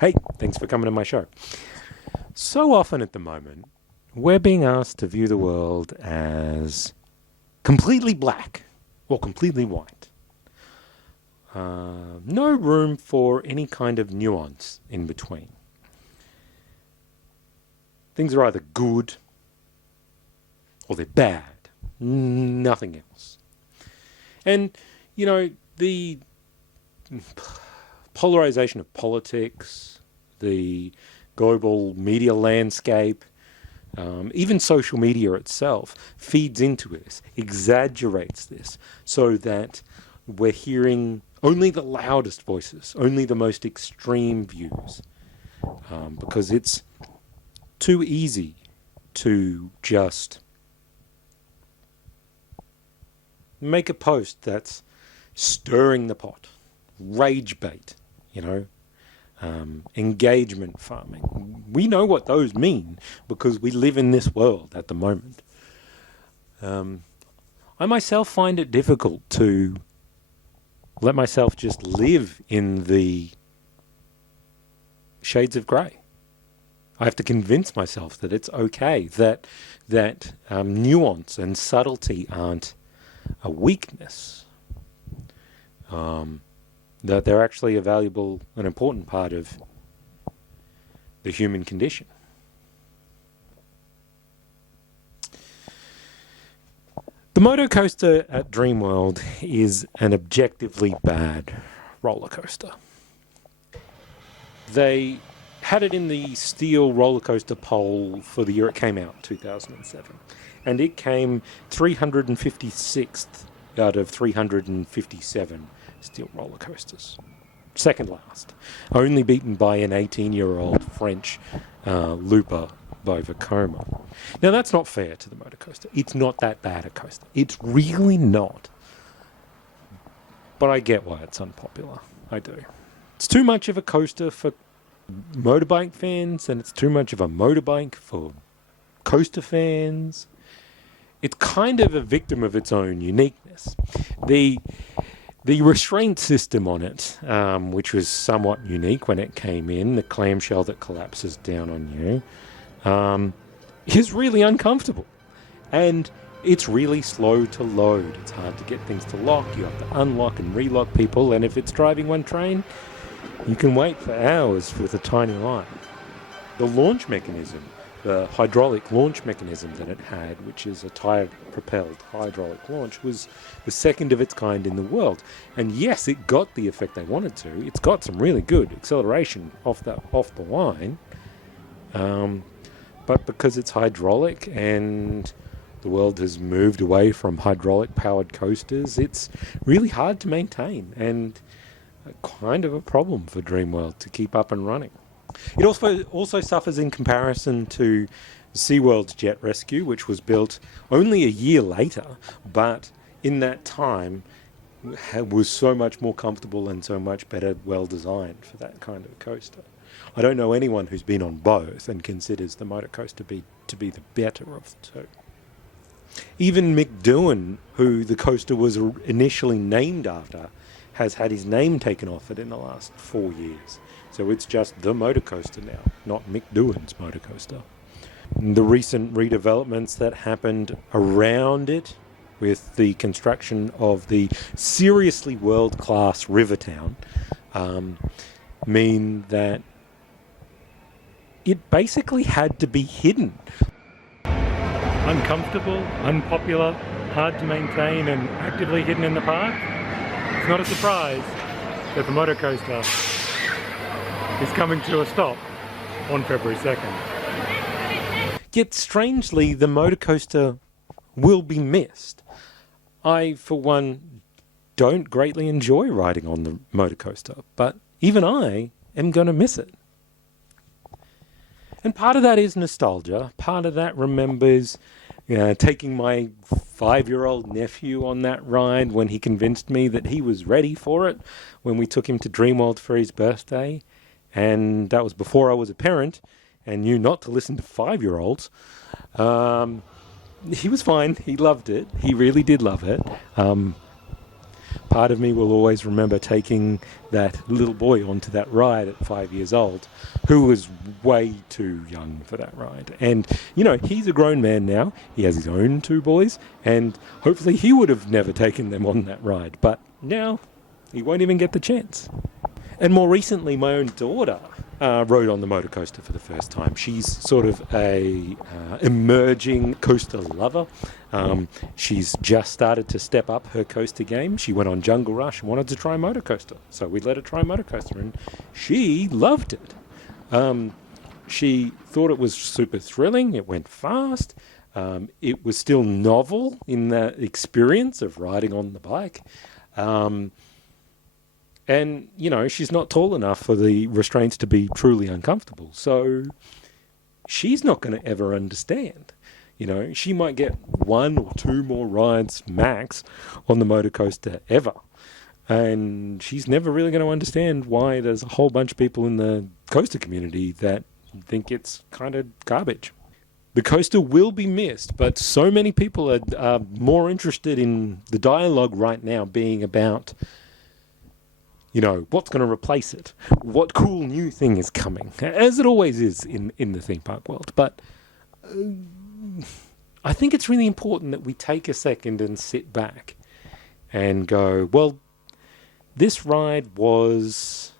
Hey, thanks for coming to my show. So often at the moment, we're being asked to view the world as completely black or completely white. No room for any kind of nuance in between. Things are either good or they're bad. Nothing else. And, the polarization of politics, the global media landscape, even social media itself feeds into this, exaggerates this, so that we're hearing only the loudest voices, only the most extreme views, because it's too easy to just make a post that's stirring the pot, rage bait, engagement farming. We know what those mean because we live in this world at the moment. I myself find it difficult to let myself just live in the shades of grey. I have to convince myself that it's okay, that nuance and subtlety aren't a weakness, that they're actually a valuable and important part of the human condition. The Motocoaster at Dreamworld is an objectively bad roller coaster. They had it in the Steel roller coaster poll for the year it came out, 2007, and it came 356th out of 357 steel roller coasters. Second last, only beaten by an 18-year-old French looper by Vekoma. Now that's not fair to the Motocoaster. It's not that bad a coaster. It's really not. But I get why it's unpopular. I do. It's too much of a coaster for motorbike fans, and it's too much of a motorbike for coaster fans. It's kind of a victim of its own uniqueness. The restraint system on it, which was somewhat unique when it came in, the clamshell that collapses down on you, is really uncomfortable. And it's really slow to load. It's hard to get things to lock. You have to unlock and relock people. And if it's driving one train, you can wait for hours with a tiny line. The launch mechanism, the hydraulic launch mechanism that it had, which is a tire-propelled hydraulic launch, was the second of its kind in the world. And yes, it got the effect they wanted to. It's got some really good acceleration off the line. But because it's hydraulic and the world has moved away from hydraulic-powered coasters, it's really hard to maintain and kind of a problem for Dreamworld to keep up and running. It also suffers in comparison to SeaWorld's Jet Rescue, which was built only a year later, but in that time was so much more comfortable and so much better well designed for that kind of coaster. I don't know anyone who's been on both and considers the Motocoaster to be the better of the two. Even McDoohan, who the coaster was initially named after, has had his name taken off it in the last 4 years. So it's just the Motocoaster now, not McDoohan's Motocoaster. The recent redevelopments that happened around it, with the construction of the seriously world-class Rivertown, mean that it basically had to be hidden. Uncomfortable, unpopular, hard to maintain, and actively hidden in the park. It's not a surprise that the Motocoaster is coming to a stop on February 2nd. Yet strangely, the Motocoaster will be missed. I, for one, don't greatly enjoy riding on the Motocoaster, but even I am going to miss it. And part of that is nostalgia. Part of that remembers taking my 5-year-old nephew on that ride when he convinced me that he was ready for it when we took him to Dreamworld for his birthday. And that was before I was a parent and knew not to listen to 5-year-olds. He was fine. He loved it. He really did love it. part of me will always remember taking that little boy onto that ride at 5 years old, who was way too young for that ride. And, he's a grown man now. He has his own 2 boys, and hopefully he would have never taken them on that ride. But now he won't even get the chance. And more recently, my own daughter rode on the Motocoaster for the first time. She's sort of a emerging coaster lover. She's just started to step up her coaster game. She went on Jungle Rush and wanted to try Motocoaster. So we let her try Motocoaster, and she loved it. She thought it was super thrilling. It went fast. It was still novel in the experience of riding on the bike. And, she's not tall enough for the restraints to be truly uncomfortable. So she's not going to ever understand. She might get 1 or 2 more rides max on the Motocoaster ever. And she's never really going to understand why there's a whole bunch of people in the coaster community that think it's kind of garbage. The coaster will be missed, but so many people are more interested in the dialogue right now being about, what's going to replace it? What cool new thing is coming? As it always is in the theme park world. But I think it's really important that we take a second and sit back and go, well, this ride was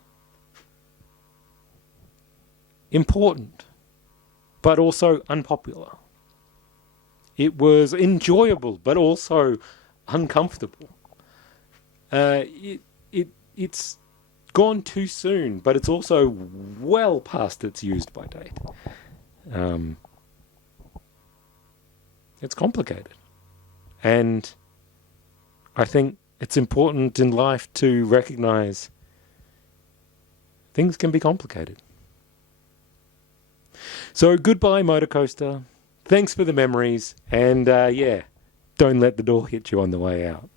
important, but also unpopular. It was enjoyable, but also uncomfortable. It's gone too soon, but it's also well past its used by date. It's complicated. And I think it's important in life to recognize things can be complicated. So goodbye, Motocoaster. Thanks for the memories. And don't let the door hit you on the way out.